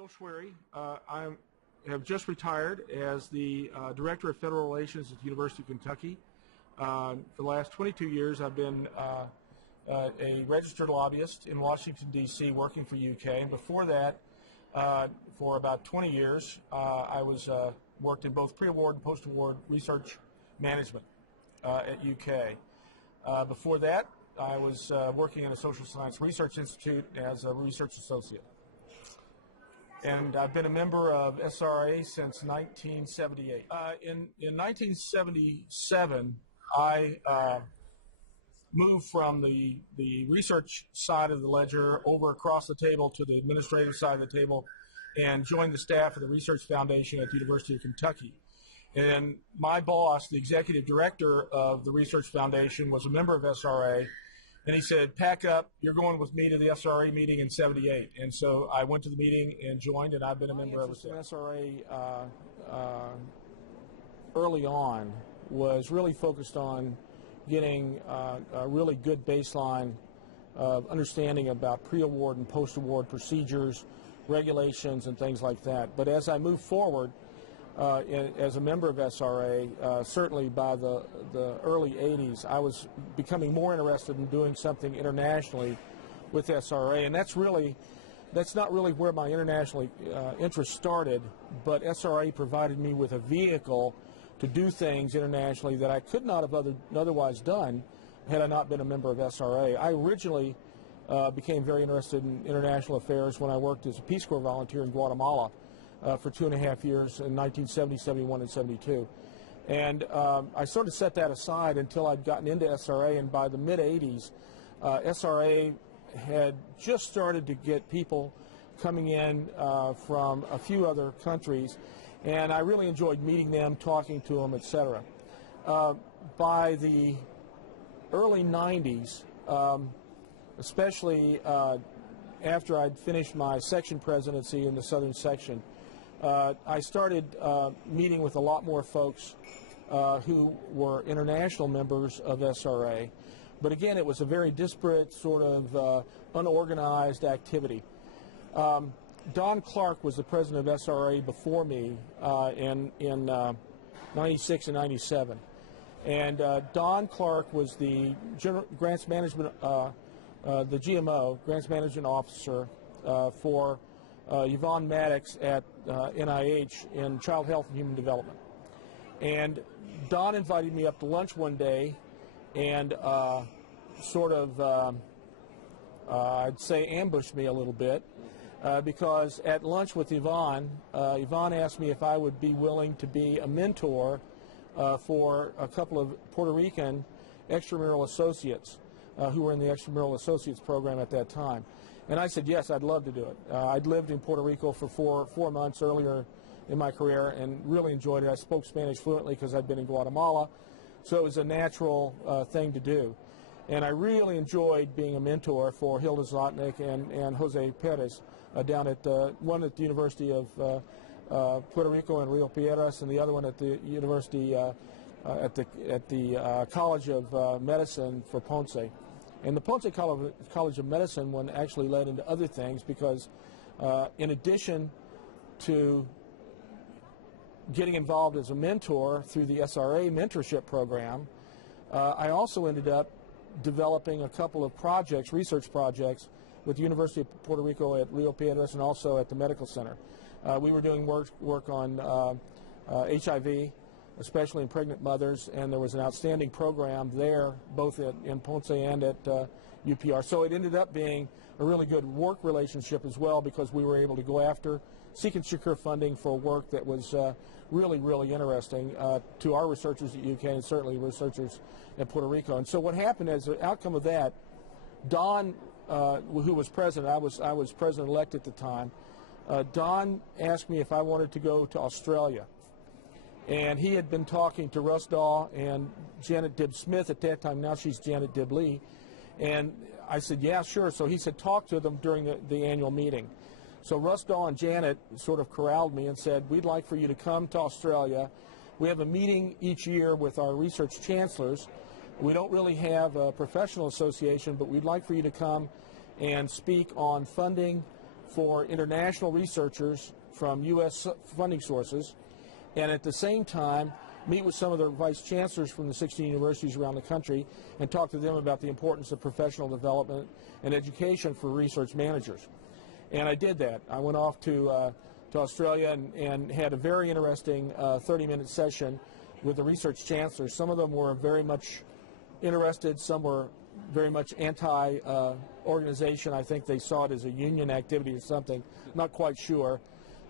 Bill Schweri. I have just retired as the Director of Federal Relations at the University of Kentucky. For the last 22 years, I've been a registered lobbyist in Washington, D.C., working for UK. And before that, for about 20 years, I was worked in both pre-award and post-award research management at UK. Before that, I was working in a social science research institute as a research associate. And I've been a member of SRA since 1978. In 1977, I moved from the research side of the ledger over across the table to the administrative side of the table and joined the staff of the Research Foundation at the University of Kentucky. And my boss, the executive director of the Research Foundation, was a member of SRA. And he said, pack up, you're going with me to the SRA meeting in '78. And so I went to the meeting and joined, and I've been a member ever since. SRA early on was really focused on getting a really good baseline of understanding about pre-award and post-award procedures, regulations, and things like that. But as I moved forward, as a member of SRA, certainly by the early 80s, I was becoming more interested in doing something internationally with SRA, and that's not really where my international interest started, but SRA provided me with a vehicle to do things internationally that I could not have otherwise done had I not been a member of SRA. I originally became very interested in international affairs when I worked as a Peace Corps volunteer in Guatemala for 2.5 years in 1970, 71, and 72. And I sort of set that aside until I'd gotten into SRA, and by the mid-'80s, SRA had just started to get people coming in from a few other countries, and I really enjoyed meeting them, talking to them, etc. By the early 90s, especially after I'd finished my section presidency in the Southern Section, I started meeting with a lot more folks who were international members of SRA. But again, it was a very disparate, sort of unorganized activity. Don Clark was the president of SRA before me in 96 and 97. And Don Clark was the grants management, the GMO, grants management officer for Yvonne Maddox at NIH in Child Health and Human Development. And Don invited me up to lunch one day and sort of, I'd say, ambushed me a little bit because at lunch with Yvonne, Yvonne asked me if I would be willing to be a mentor for a couple of Puerto Rican extramural associates who were in the extramural associates program at that time. And I said, yes, I'd love to do it. I'd lived in Puerto Rico for four months earlier in my career and really enjoyed it. I spoke Spanish fluently because I'd been in Guatemala, so it was a natural thing to do. And I really enjoyed being a mentor for Hilda Zlotnick and Jose Perez down at one at the University of Puerto Rico in Rio Piedras, and the other one at the University at the College of Medicine for Ponce. And the Ponce College of Medicine one actually led into other things because in addition to getting involved as a mentor through the SRA mentorship program, I also ended up developing a couple of projects, research projects, with the University of Puerto Rico at Rio Piedras and also at the Medical Center. We were doing work on HIV, especially in pregnant mothers, and there was an outstanding program there, both in Ponce and at UPR. So it ended up being a really good work relationship as well because we were able to go after, seek and secure funding for work that was really, really interesting to our researchers at UK and certainly researchers at Puerto Rico. And so what happened as an outcome of that, Don, who was president, I was president-elect at the time, Don asked me if I wanted to go to Australia. And he had been talking to Russ Daw and Janet Dibb-Smith at that time. Now she's Janet Dibb-Lee. And I said, yeah, sure. So he said, talk to them during the annual meeting. So Russ Daw and Janet sort of corralled me and said, we'd like for you to come to Australia. We have a meeting each year with our research chancellors. We don't really have a professional association, but we'd like for you to come and speak on funding for international researchers from U.S. funding sources, and at the same time meet with some of the vice chancellors from the 16 universities around the country and talk to them about the importance of professional development and education for research managers. And I did that. I went off to Australia and had a very interesting 30-minute session with the research chancellors. Some of them were very much interested, some were very much anti-organization. I think they saw it as a union activity or something, not quite sure.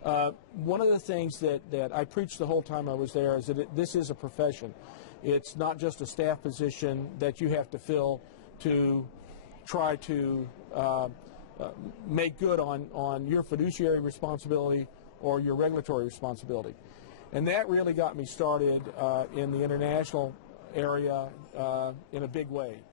One of the things that I preached the whole time I was there is that this is a profession. It's not just a staff position that you have to fill to try to make good on your fiduciary responsibility or your regulatory responsibility. And that really got me started in the international area in a big way.